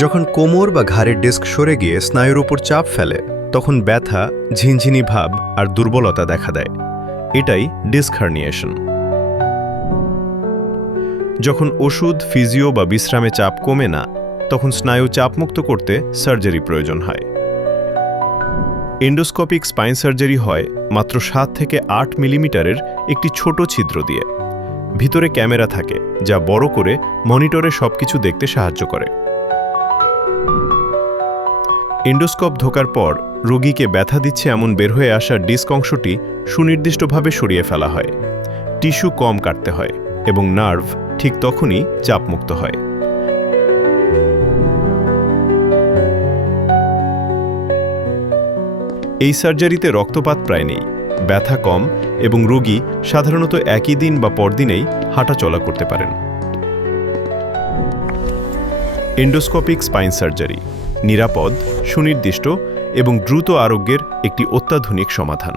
যখন কোমর বা ঘাড়ের ডিস্ক সরে গিয়ে স্নায়ুর উপর চাপ ফেলে তখন ব্যথা, ঝিনঝিনি ভাব আর দুর্বলতা দেখা দেয়। এটাই ডিস্ক হার্নিয়েশন। যখন ওষুধ, ফিজিও বা বিশ্রামে চাপ কমে না, তখন স্নায়ু চাপমুক্ত করতে সার্জারি প্রয়োজন হয়। এন্ডোস্কোপিক স্পাইন সার্জারি হয় মাত্র 7 থেকে 8 মিলিমিটারের একটি ছোট ছিদ্র দিয়ে। ভিতরে ক্যামেরা থাকে যা বড় করে মনিটরে সবকিছু দেখতে সাহায্য করে। এন্ডোস্কোপ ঢোকার পর রোগীকে ব্যথা দিচ্ছে এমন বের হয়ে আসা ডিস্ক অংশটি সুনির্দিষ্টভাবে সরিয়ে ফেলা হয়। টিস্যু কম কাটতে হয় এবং নার্ভ ঠিক তখনই চাপমুক্ত হয়। এই সার্জারিতে রক্তপাত প্রায় নেই, ব্যথা কম এবং রোগী সাধারণত একই দিন বা পরদিনেই হাঁটাচলা করতে পারেন। এন্ডোস্কোপিক স্পাইন সার্জারি নিরাপদ, সুনির্দিষ্ট এবং দ্রুত আরোগ্যের একটি অত্যাধুনিক সমাধান।